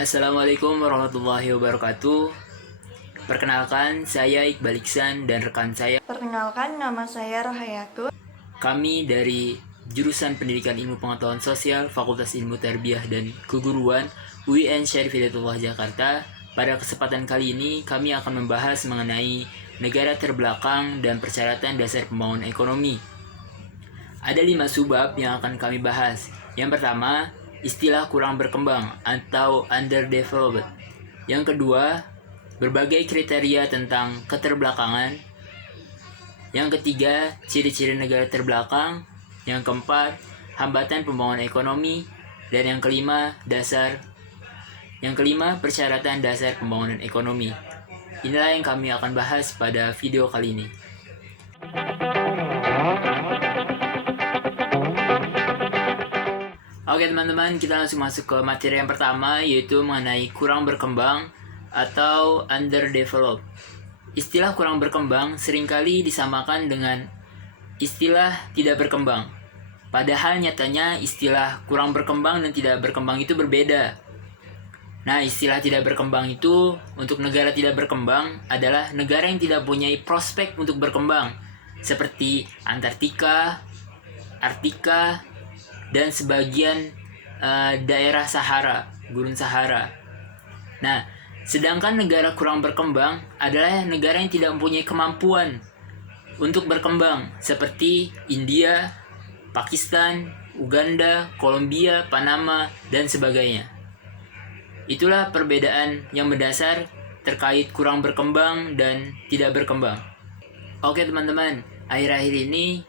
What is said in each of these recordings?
Assalamualaikum warahmatullahi wabarakatuh. Perkenalkan, saya Iqbal Iksan dan rekan saya. Perkenalkan, nama saya Rohayatun. Kami dari jurusan Pendidikan Ilmu Pengetahuan Sosial, Fakultas Ilmu Tarbiyah dan Keguruan, UIN Syarif Hidayatullah Jakarta. Pada kesempatan kali ini, kami akan membahas mengenai negara terbelakang dan persyaratan dasar pembangunan ekonomi. Ada 5 subbab yang akan kami bahas. Yang pertama, istilah kurang berkembang atau underdeveloped. Yang kedua, berbagai kriteria tentang keterbelakangan. Yang ketiga, ciri-ciri negara terbelakang. Yang keempat, hambatan pembangunan ekonomi. Dan yang kelima, persyaratan dasar pembangunan ekonomi. Inilah yang kami akan bahas pada video kali ini. Oke teman-teman, kita langsung masuk ke materi yang pertama, yaitu mengenai kurang berkembang atau underdeveloped. Istilah kurang berkembang seringkali disamakan dengan istilah tidak berkembang. Padahal nyatanya istilah kurang berkembang dan tidak berkembang itu berbeda. Nah, istilah tidak berkembang itu untuk negara tidak berkembang adalah negara yang tidak punya prospek untuk berkembang, seperti Antartika, Arktika, dan sebagian daerah Sahara, gurun Sahara. Nah, sedangkan negara kurang berkembang adalah negara yang tidak mempunyai kemampuan untuk berkembang, seperti India, Pakistan, Uganda, Kolombia, Panama, dan sebagainya. Itulah perbedaan yang mendasar terkait kurang berkembang dan tidak berkembang. Oke teman-teman, akhir-akhir ini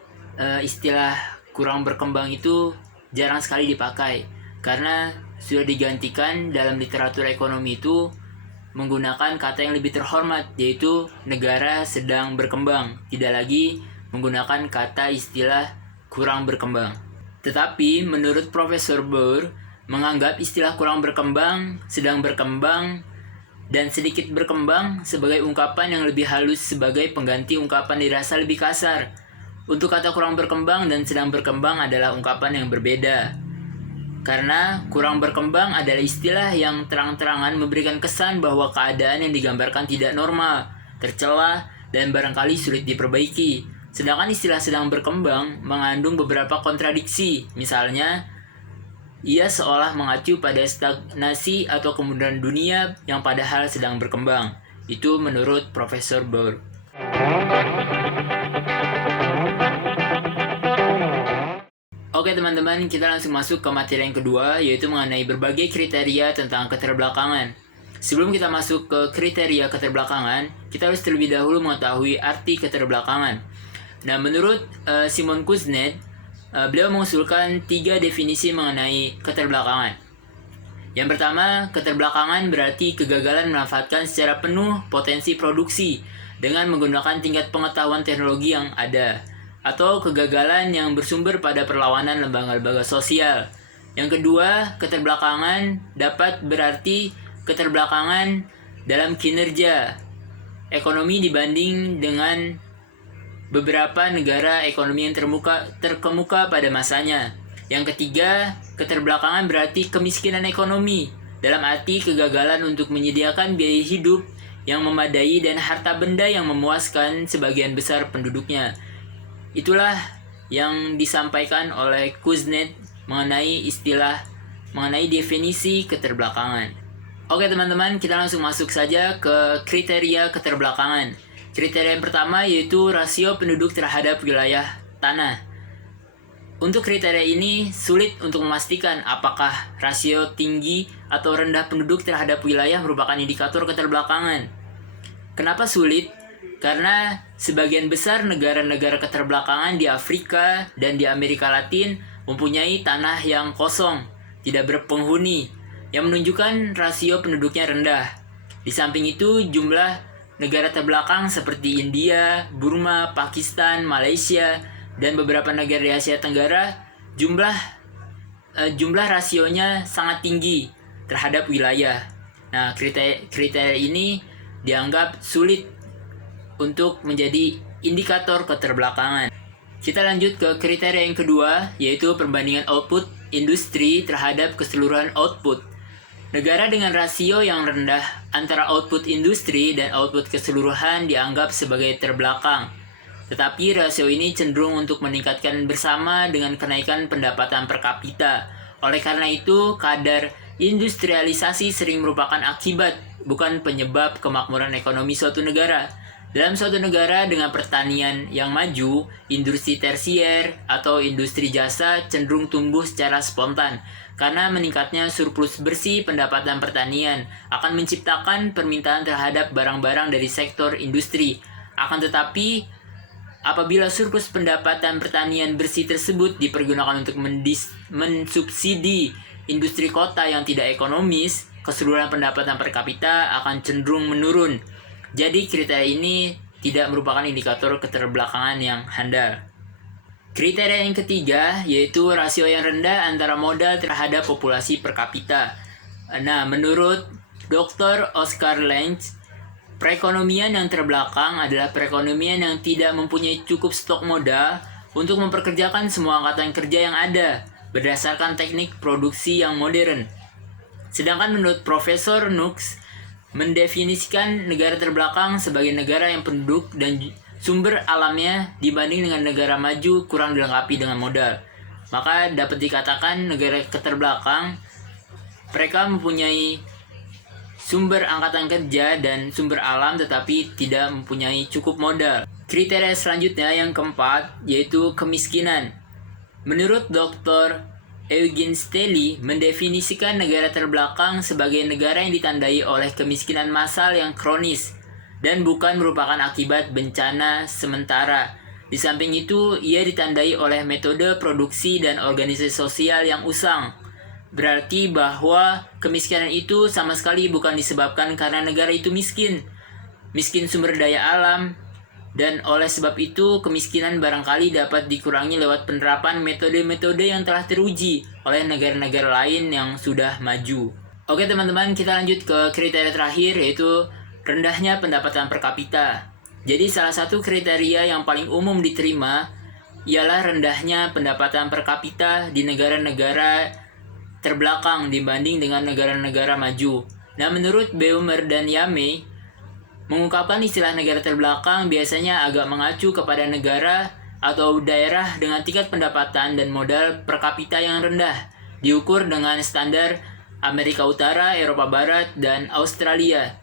istilah kurang berkembang itu jarang sekali dipakai karena sudah digantikan dalam literatur ekonomi itu menggunakan kata yang lebih terhormat, yaitu negara sedang berkembang, tidak lagi menggunakan kata istilah kurang berkembang. Tetapi menurut Profesor Bohr, menganggap istilah kurang berkembang, sedang berkembang, dan sedikit berkembang sebagai ungkapan yang lebih halus sebagai pengganti ungkapan dirasa lebih kasar. Untuk kata kurang berkembang dan sedang berkembang adalah ungkapan yang berbeda. Karena kurang berkembang adalah istilah yang terang-terangan memberikan kesan bahwa keadaan yang digambarkan tidak normal, tercela, dan barangkali sulit diperbaiki. Sedangkan istilah sedang berkembang mengandung beberapa kontradiksi. Misalnya, ia seolah mengacu pada stagnasi atau kemunduran dunia yang padahal sedang berkembang. Itu menurut Profesor Bohr. Oke teman-teman, kita langsung masuk ke materi yang kedua, yaitu mengenai berbagai kriteria tentang keterbelakangan. Sebelum kita masuk ke kriteria keterbelakangan, kita harus terlebih dahulu mengetahui arti keterbelakangan. Nah, menurut Simon Kuznets, beliau mengusulkan 3 definisi mengenai keterbelakangan. Yang pertama, keterbelakangan berarti kegagalan memanfaatkan secara penuh potensi produksi dengan menggunakan tingkat pengetahuan teknologi yang ada, atau kegagalan yang bersumber pada perlawanan lembaga-lembaga sosial. Yang kedua, keterbelakangan dapat berarti keterbelakangan dalam kinerja ekonomi dibanding dengan beberapa negara ekonomi yang terkemuka pada masanya. Yang ketiga, keterbelakangan berarti kemiskinan ekonomi, dalam arti kegagalan untuk menyediakan biaya hidup yang memadai dan harta benda yang memuaskan sebagian besar penduduknya. Itulah yang disampaikan oleh Kuznets mengenai definisi keterbelakangan. Oke teman-teman, kita langsung masuk saja ke kriteria keterbelakangan. Kriteria yang pertama yaitu rasio penduduk terhadap wilayah tanah. Untuk kriteria ini sulit untuk memastikan apakah rasio tinggi atau rendah penduduk terhadap wilayah merupakan indikator keterbelakangan. Kenapa sulit? Karena sebagian besar negara-negara keterbelakangan di Afrika dan di Amerika Latin mempunyai tanah yang kosong, tidak berpenghuni, yang menunjukkan rasio penduduknya rendah. Di samping itu, jumlah negara terbelakang seperti India, Burma, Pakistan, Malaysia, dan beberapa negara di Asia Tenggara, jumlah rasionya sangat tinggi terhadap wilayah. Nah, kriteria ini dianggap sulit untuk menjadi indikator keterbelakangan. Kita lanjut ke kriteria yang kedua, yaitu perbandingan output industri terhadap keseluruhan output. Negara dengan rasio yang rendah antara output industri dan output keseluruhan dianggap sebagai terbelakang. Tetapi rasio ini cenderung untuk meningkatkan bersama dengan kenaikan pendapatan per kapita. Oleh karena itu, kadar industrialisasi sering merupakan akibat, bukan penyebab kemakmuran ekonomi suatu negara. Dalam suatu negara dengan pertanian yang maju, industri tersier atau industri jasa cenderung tumbuh secara spontan karena meningkatnya surplus bersih pendapatan pertanian akan menciptakan permintaan terhadap barang-barang dari sektor industri. Akan tetapi, apabila surplus pendapatan pertanian bersih tersebut dipergunakan untuk mensubsidi industri kota yang tidak ekonomis, keseluruhan pendapatan per kapita akan cenderung menurun. Jadi kriteria ini tidak merupakan indikator keterbelakangan yang handal. Kriteria yang ketiga yaitu rasio yang rendah antara modal terhadap populasi per kapita. Nah, menurut Dr. Oscar Lange, perekonomian yang terbelakang adalah perekonomian yang tidak mempunyai cukup stok modal untuk memperkerjakan semua angkatan kerja yang ada berdasarkan teknik produksi yang modern. Sedangkan menurut Profesor Nooks, mendefinisikan negara terbelakang sebagai negara yang penduduk dan sumber alamnya dibanding dengan negara maju kurang dilengkapi dengan modal. Maka dapat dikatakan negara keterbelakang mereka mempunyai sumber angkatan kerja dan sumber alam tetapi tidak mempunyai cukup modal. Kriteria selanjutnya yang keempat yaitu kemiskinan. Menurut Dr. Eugene Steley mendefinisikan negara terbelakang sebagai negara yang ditandai oleh kemiskinan massal yang kronis dan bukan merupakan akibat bencana sementara. Di samping itu, ia ditandai oleh metode produksi dan organisasi sosial yang usang. Berarti bahwa kemiskinan itu sama sekali bukan disebabkan karena negara itu miskin sumber daya alam, dan oleh sebab itu kemiskinan barangkali dapat dikurangi lewat penerapan metode-metode yang telah teruji oleh negara-negara lain yang sudah maju. Oke teman-teman, kita lanjut ke kriteria terakhir yaitu rendahnya pendapatan per kapita. Jadi salah satu kriteria yang paling umum diterima ialah rendahnya pendapatan per kapita di negara-negara terbelakang dibanding dengan negara-negara maju. Nah, menurut Beumer dan Yamey, mengungkapkan istilah negara terbelakang biasanya agak mengacu kepada negara atau daerah dengan tingkat pendapatan dan modal per kapita yang rendah, diukur dengan standar Amerika Utara, Eropa Barat, dan Australia.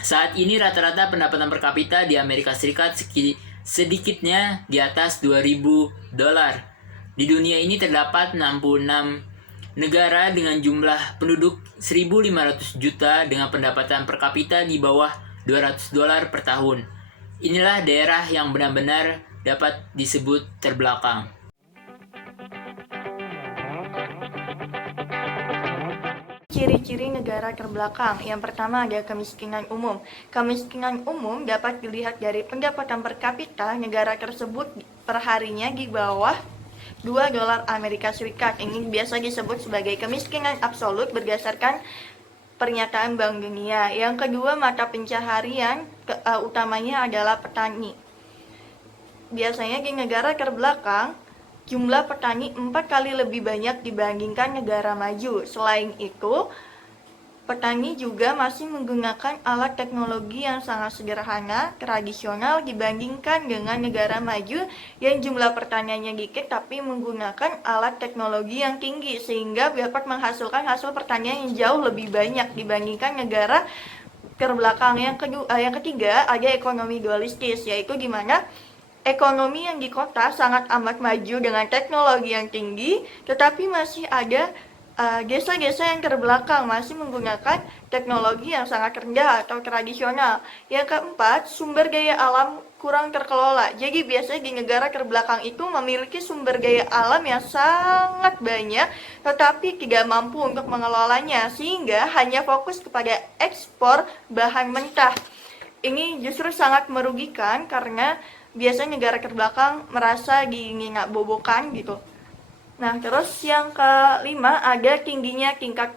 Saat ini rata-rata pendapatan per kapita di Amerika Serikat sedikitnya di atas $2.000. Di dunia ini terdapat 66 negara dengan jumlah penduduk 1.500 juta dengan pendapatan per kapita di bawah $200 per tahun. Inilah daerah yang benar-benar dapat disebut terbelakang. Ciri-ciri negara terbelakang. Yang pertama ada kemiskinan umum. Kemiskinan umum dapat dilihat dari pendapatan per kapita negara tersebut perharinya di bawah $2 Amerika Serikat. Ini biasa disebut sebagai kemiskinan absolut berdasarkan pernyataan Bank Dunia. Yang kedua, mata pencaharian utamanya adalah petani. Biasanya di negara terbelakang, jumlah petani 4 kali lebih banyak dibandingkan negara maju. Selain itu, petani juga masih menggunakan alat teknologi yang sangat sederhana, tradisional dibandingkan dengan negara maju yang jumlah pertaniannya dikit tapi menggunakan alat teknologi yang tinggi sehingga dapat menghasilkan hasil pertanian yang jauh lebih banyak dibandingkan negara terbelakang. Yang ketiga ada ekonomi dualistis, yaitu di mana ekonomi yang di kota sangat amat maju dengan teknologi yang tinggi, tetapi masih ada desa-desa yang terbelakang masih menggunakan teknologi yang sangat rendah atau tradisional. Yang keempat, sumber daya alam kurang terkelola. Jadi biasanya di negara terbelakang itu memiliki sumber daya alam yang sangat banyak, tetapi tidak mampu untuk mengelolanya, sehingga hanya fokus kepada ekspor bahan mentah. Ini justru sangat merugikan karena biasanya negara terbelakang merasa bobokan gitu. Nah, terus yang kelima ada tingginya tingkat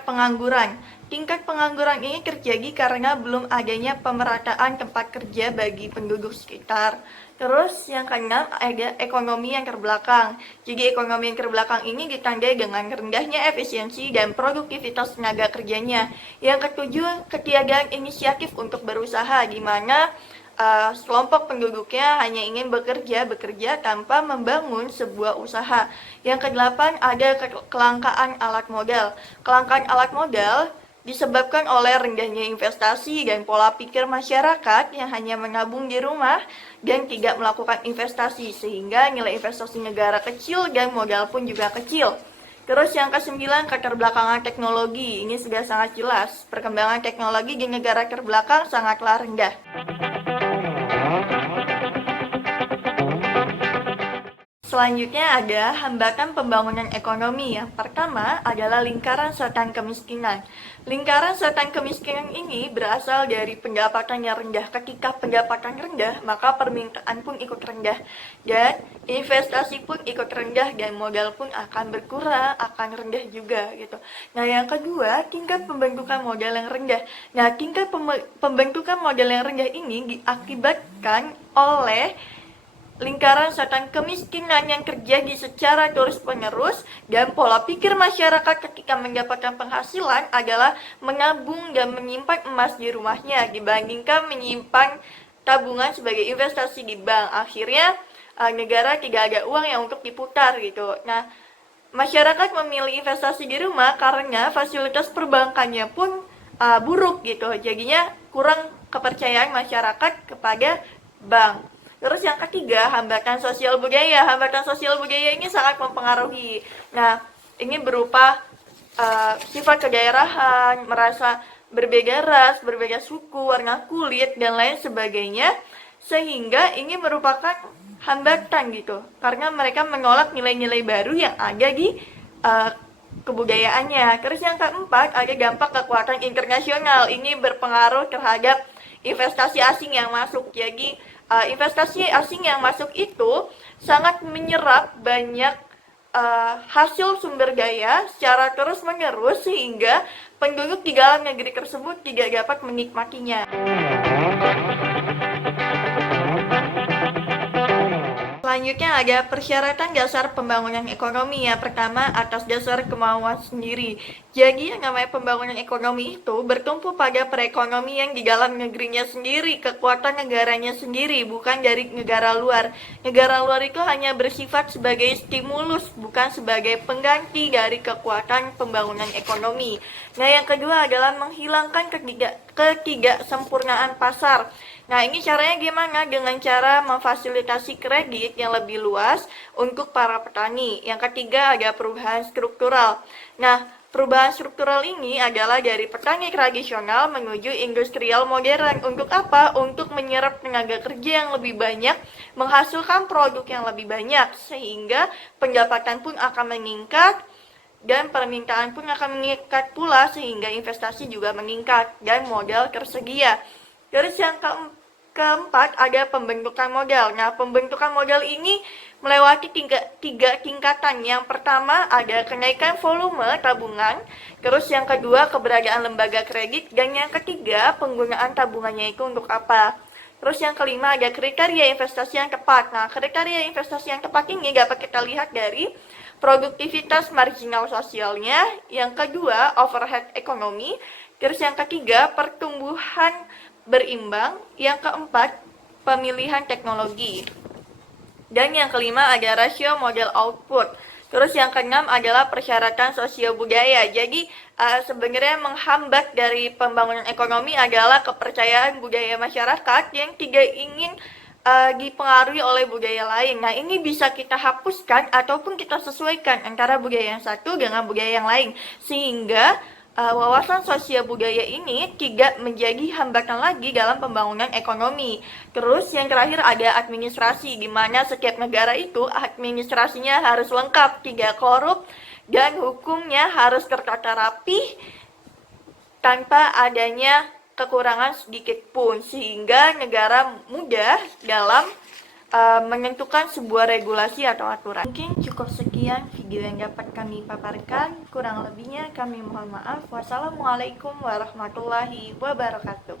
pengangguran. tingkat pengangguran ini terjadi karena belum adanya pemerataan tempat kerja bagi penduduk sekitar. Terus yang keenam ada ekonomi yang terbelakang. Jadi ekonomi yang terbelakang ini ditandai dengan rendahnya efisiensi dan produktivitas tenaga kerjanya. Yang ketujuh, ketiadaan inisiatif untuk berusaha, di mana kelompok penduduknya hanya ingin bekerja tanpa membangun sebuah usaha. Yang kedelapan ada kelangkaan alat modal. Kelangkaan alat modal disebabkan oleh rendahnya investasi dan pola pikir masyarakat yang hanya menabung di rumah dan tidak melakukan investasi, sehingga nilai investasi negara kecil dan modal pun juga kecil. Terus yang kesembilan, keterbelakangan teknologi. Ini sudah sangat jelas, perkembangan teknologi di negara terbelakang sangatlah rendah. Selanjutnya ada hambatan pembangunan ekonomi. Yang pertama adalah lingkaran setan kemiskinan. Lingkaran setan kemiskinan ini berasal dari pendapatan yang rendah. Ketika pendapatan rendah, maka permintaan pun ikut rendah. Dan investasi pun ikut rendah dan modal pun akan berkurang, akan rendah juga gitu. Nah, yang kedua, tingkat pembentukan modal yang rendah. Nah, tingkat pembentukan modal yang rendah ini diakibatkan oleh lingkaran setan kemiskinan yang terjadi secara terus-menerus, dan pola pikir masyarakat ketika mendapatkan penghasilan adalah menabung dan menyimpan emas di rumahnya dibandingkan menyimpan tabungan sebagai investasi di bank. Akhirnya negara tidak ada uang yang untuk diputar gitu. Nah, masyarakat memilih investasi di rumah karena fasilitas perbankannya pun buruk gitu. Jadinya kurang kepercayaan masyarakat kepada bank. Terus yang ketiga, hambatan sosial budaya. Hambatan sosial budaya ini sangat mempengaruhi. Nah, ini berupa sifat kedaerahan, merasa berbeda ras, berbeda suku, warna kulit, dan lain sebagainya. Sehingga ini merupakan hambatan gitu. Karena mereka menolak nilai-nilai baru yang ada di kebudayaannya. Terus yang keempat, ada dampak kekuatan internasional. Ini berpengaruh terhadap investasi asing yang masuk. Jadi investasi asing yang masuk itu sangat menyerap banyak hasil sumber daya secara terus-menerus, sehingga penduduk di dalam negeri tersebut tidak dapat menikmatinya. Selanjutnya ada persyaratan dasar pembangunan ekonomi. Yang pertama, atas dasar kemauan sendiri. Jadi yang namanya pembangunan ekonomi itu bertumpu pada perekonomian di dalam negerinya sendiri, kekuatan negaranya sendiri, bukan dari negara luar. Negara luar itu hanya bersifat sebagai stimulus, bukan sebagai pengganti dari kekuatan pembangunan ekonomi. Nah, yang kedua adalah menghilangkan ketidaksempurnaan pasar. Nah, ini caranya gimana? Dengan cara memfasilitasi kredit yang lebih luas untuk para petani. Yang ketiga ada perubahan struktural. Nah, perubahan struktural ini adalah dari petani tradisional menuju industrial modern. Untuk apa? Untuk menyerap tenaga kerja yang lebih banyak, menghasilkan produk yang lebih banyak, sehingga pendapatan pun akan meningkat dan permintaan pun akan meningkat pula, sehingga investasi juga meningkat dan modal tersedia. Terus yang keempat ada pembentukan modal. Nah, pembentukan modal ini melewati tiga tingkatan. Yang pertama ada kenaikan volume tabungan, terus yang kedua keberadaan lembaga kredit, dan yang ketiga penggunaan tabungannya itu untuk apa. Terus yang kelima ada kriteria investasi yang tepat. Nah, kriteria investasi yang tepat ini dapat kita lihat dari produktivitas marginal sosialnya, yang kedua overhead ekonomi, terus yang ketiga pertumbuhan berimbang, yang keempat pemilihan teknologi, dan yang kelima ada rasio model output. Terus yang keenam adalah persyaratan sosial budaya. Jadi sebenarnya menghambat dari pembangunan ekonomi adalah kepercayaan budaya masyarakat yang tidak ingin dipengaruhi oleh budaya lain. Nah, ini bisa kita hapuskan ataupun kita sesuaikan antara budaya yang satu dengan budaya yang lain, sehingga wawasan sosial budaya ini tidak menjadi hambatan lagi dalam pembangunan ekonomi. Terus yang terakhir ada administrasi, di mana setiap negara itu administrasinya harus lengkap, tidak korup, dan hukumnya harus tertata rapi tanpa adanya kekurangan sedikit pun, sehingga negara mudah dalam menentukan sebuah regulasi atau aturan. Mungkin cukup sekian video yang dapat kami paparkan. Kurang lebihnya kami mohon maaf. Wassalamualaikum warahmatullahi wabarakatuh.